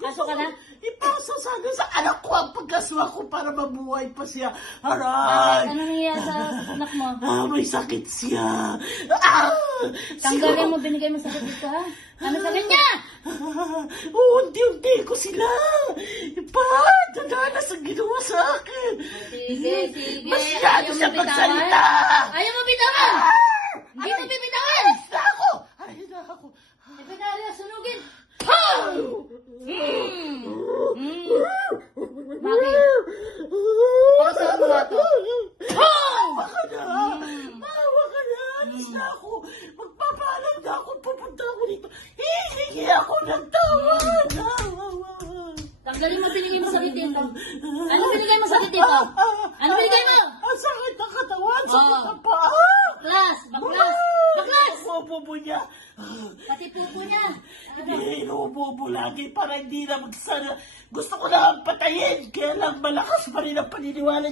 Kaso ka na? Ipasa sana sa anak ko ang pagkaswa ko para mabuhay pa siya. Bakit? Aray! Anong nangyayari sa anak mo? May sakit siya. Tanggalin mo, binigay mo sakit dito, ha? Ano sakit niya? Unti-unti ko sila. Dadaan sa ginawa sa akin. Sige. Masyado Ayaw mo siya bitawan? magsalita. Ayaw mo bitawan! Hindi mo bibitawan! Ay na ako. Ipinari, sunugin! Bakit? Para saan mo nga to? Maawa ka na. Alis na ako. Magpapaalam na ako. Pupunta ako dito. Hihingi ako ng tawad. Tanggalin mo, binigay mo sakit dito. Ano binigay mo sakit dito? Ano binigay mo? Ang sakit ng katawan. Sakit ng paa. Baklas! Bobo niya. Pati pupo niya. Inuubo lagi para hindi na magsana. Gusto ko na patayin. Kaya lang malakas pa rin ang paniniwala